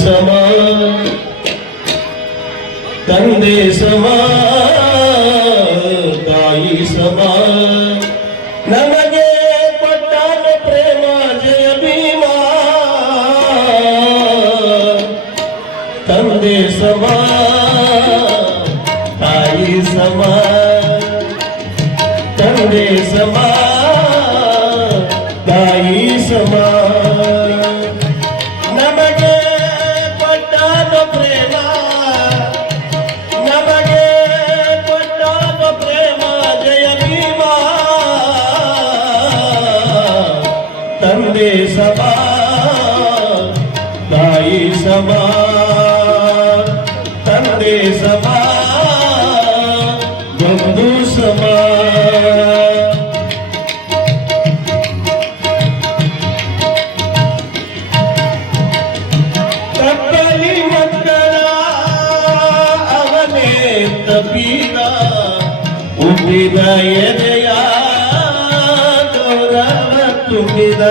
ಸಮ ತಂದೆ ಸಮ ತಾಯಿ ಸಮ ನಮಗೆ ಕೊಟ್ಟಾನ ಪ್ರೇಮ ಜಯ ಭೀಮ ತಂದೆ ಸಮ ತಾಯಿ ಸಮ ತಂದೆ ಸಮ ತಾಯಿ ಸಮ ನಮಗೆ ಕೊಟ್ಟಾನ ಪ್ರೇಮ ನಮಗೆ ಕೊಟ್ಟಾನ ಪ್ರೇಮ ಜಯ ಭೀಮ ತಂದೆ ಸಮ ತಾಯಿ ಸಮ ತಂದೆ ಸಮ ಬಂಧು ಸಮ ತಪ್ಪಿದ ಉಬ್ಬಿದ ಎದೆಯ ಗೌರವ ತುಂಬಿದ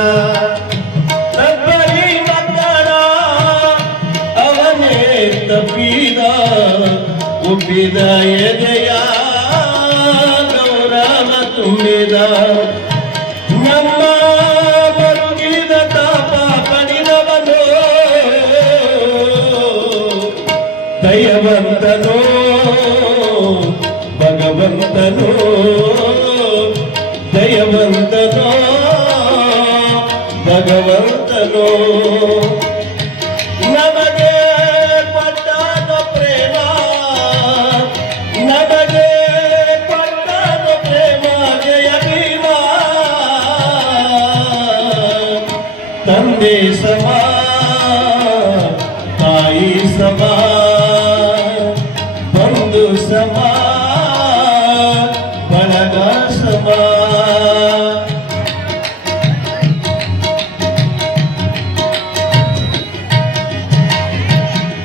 ತಪ್ಪಲಿ ಮಕ್ಕಳ ಅವನೇ ತಪ್ಪಿದ ಉಬ್ಬಿದ ಎದೆಯ ಗೌರವ ತುಂಬಿದ ನಮ್ಮ ಬರುಗಿದ ತಾಪ ಪಡಿದವನು ದಯವಂತನು ಭಗವಂತನು ದಯವಂತನು ಭಗವಂತನು ನಮಗೆ ಕೊಟ್ಟಾನ ಪ್ರೇಮ ನಮಗೆ ಕೊಟ್ಟಾನ ಪ್ರೇಮ ಜಯ ಭೀಮ ತಂದೆ ಸಮ ತಾಯಿ ಸಮ ಬಂಧು ಸಮ ಬಳಗ ಸಮ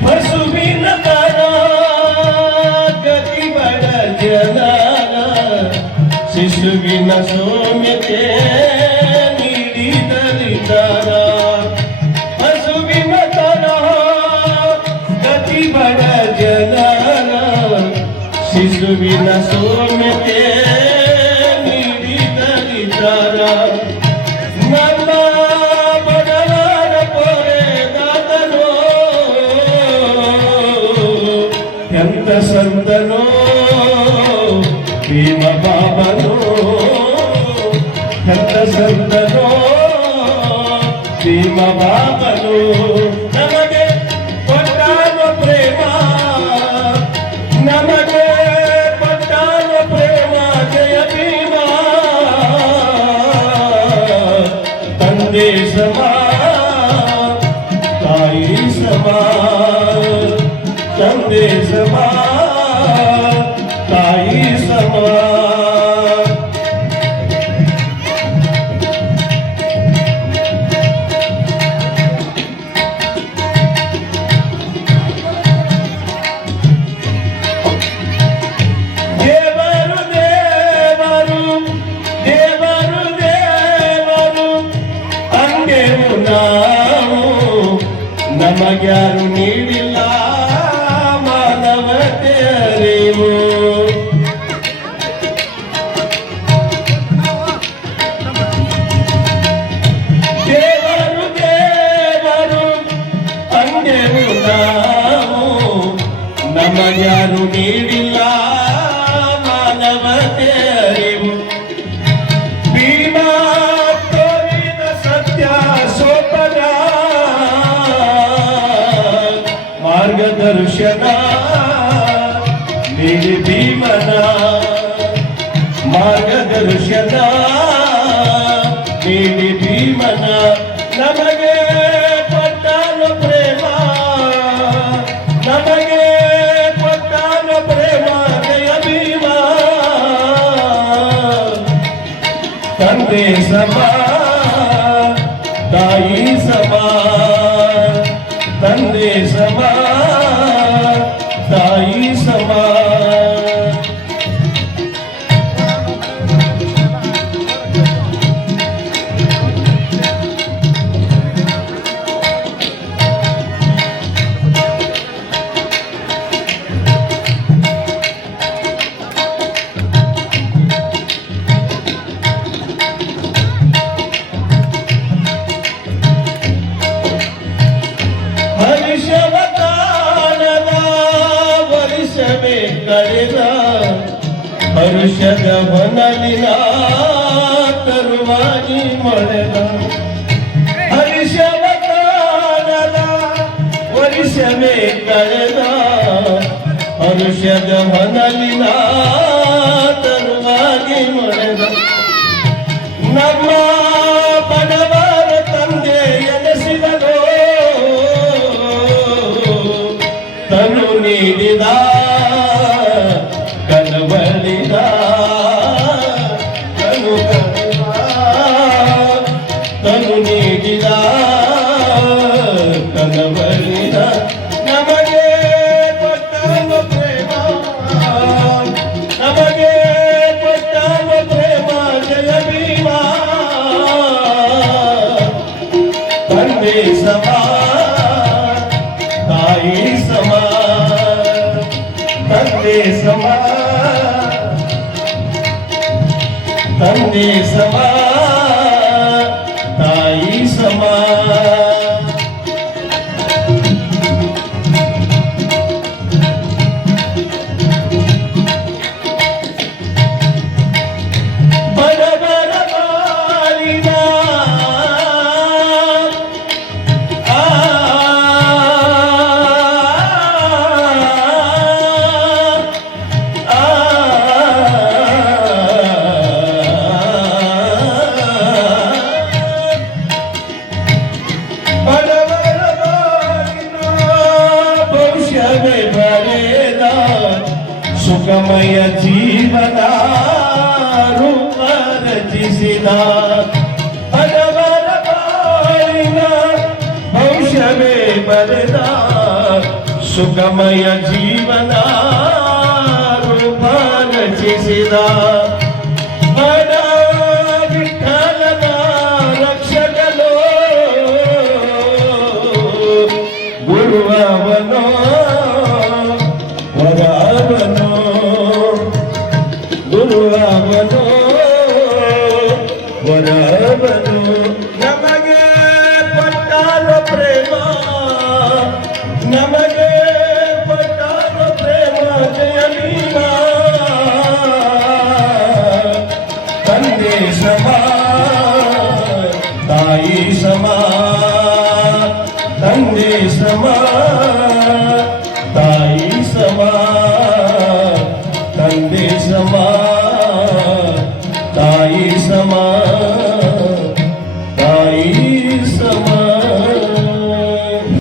ಹಸುವಿನ ತರ ಗತಿ ಬಡ ಜನರ ಶಿಶುವಿನ ಸೌಮ್ಯತೆ ನೀಡಿದರಿದ್ದಾರ ಹಸುವಿನ ತರ ಗತಿ ಬಡ ಜನರ ಶಿಶುವಿನ ಸೌಮ್ಯತೆ ನೀಡಿದರಿದ್ದಾರ ನಮ್ಮ ಬಡವರ ಪೊರೆದಾತನೋ ಎಂತ ಸಂತನೋ ಭೀಮ ಬಾಬನೋ ಎಂತ ಸಂತನೋ ಭೀಮ ಬಾಬನೋ ನಮಗೆ ಕೊಟ್ಟಾನ ಪ್ರೇಮ ನಮಗೆ ಕೊಟ್ಟಾನ ಪ್ರೇಮ ಜಯ ಭೀಮ ತಂದೆ ಸಮ ತಾಯಿ ಸಮ ತಂದೆ ಸಮ ತಾಯಿ ಸಮ ನಮಗ್ಯಾರು ನೀಡಿಲ್ಲ ಮಾನವತೆ ಅರಿವು ದೇವರು ದೇವರು ಅಂದೆವು ನಾವು ನಮಗ್ಯಾರು ನೀಡಿಲ್ಲ ಮಾನವತೆ ಅರಿವು ಭೀಮಾ ತೋರಿದ ಸತ್ಯ ಸೋಪನ ಮಾರ್ಗದರ್ಶನ ನೀಡಿ ಭೀಮನ ಮಾರ್ಗದರ್ಶನ ನೀಡಿ ಭೀಮನ ನಮಗೆ ಕೊಟ್ಟಾನ ಪ್ರೇಮ ನಮಗೆ ಕೊಟ್ಟಾನ ಪ್ರೇಮ ಜಯ ಭೀಮ ತಂದೆ ಸಮ ತಾಯಿ ಸಮ ತಂದೆ ಸಮ ತಾಯಿ ಸಮ ಹರುಷದ ಹೊನಲಿನ ತರುವಾಗಿ ಮೊಳೆದ ಹರಿಷವ ಕಾಣದ ವರ್ಷವೇ ಕಳೆದ ಹರುಷದ ಹೊನಲಿನ ತರುವಾಗಿ ಮೊಳೆದ ನಮ್ಮ ಬಡವರ ತಂದೆ ಎನಿಸಿದರೋ ತನು ನೀಡಿದ ಕನವಳಿದ ತನು ನೀಡಿದ ಕನವಳಿದ ನಮಗೆ ಕೊಟ್ಟವ ಪ್ರೇಮ ನಮಗೆ ಕೊಟ್ಟವ ಪ್ರೇಮ ಜಯ ಭೀಮ ತಂದೆ ಸಮ ತಾಯಿ ಸಮ ತಂದೆ ಸಮ ತಂದೆ ಸಮ ತಾಯಿ ಸಮ ಬಡವರ ಬಾಳಿನ ಬರೆದ ಸುಖಮಯ ಜೀವನ ರೂಪ ರಚಿಸಿದ ಬಡವರ ಬಾಳಿನ ಭವಿಷ್ಯವೇ ಬರೆದ ಸುಖಮಯ ಜೀವನ ರೂಪ ರಚಿಸಿದ ಬಡ ವಿಠಲನ ರಕ್ಷಕನು ಗುರುವವನು ವರವನು ಗುರುವವನು ವರವನು ನಮಗೆ ಕೊಟ್ಟಾರ ಪ್ರೇಮ ನಮಗೆ ಕೊಟ್ಟಾರ ಪ್ರೇಮ ಜಯ ಭೀಮ ತಂದೆ ಸಮ ತಾಯಿ ಸಮ ತಂದೆ ಸಮ ತಾಯಿ ಸಮ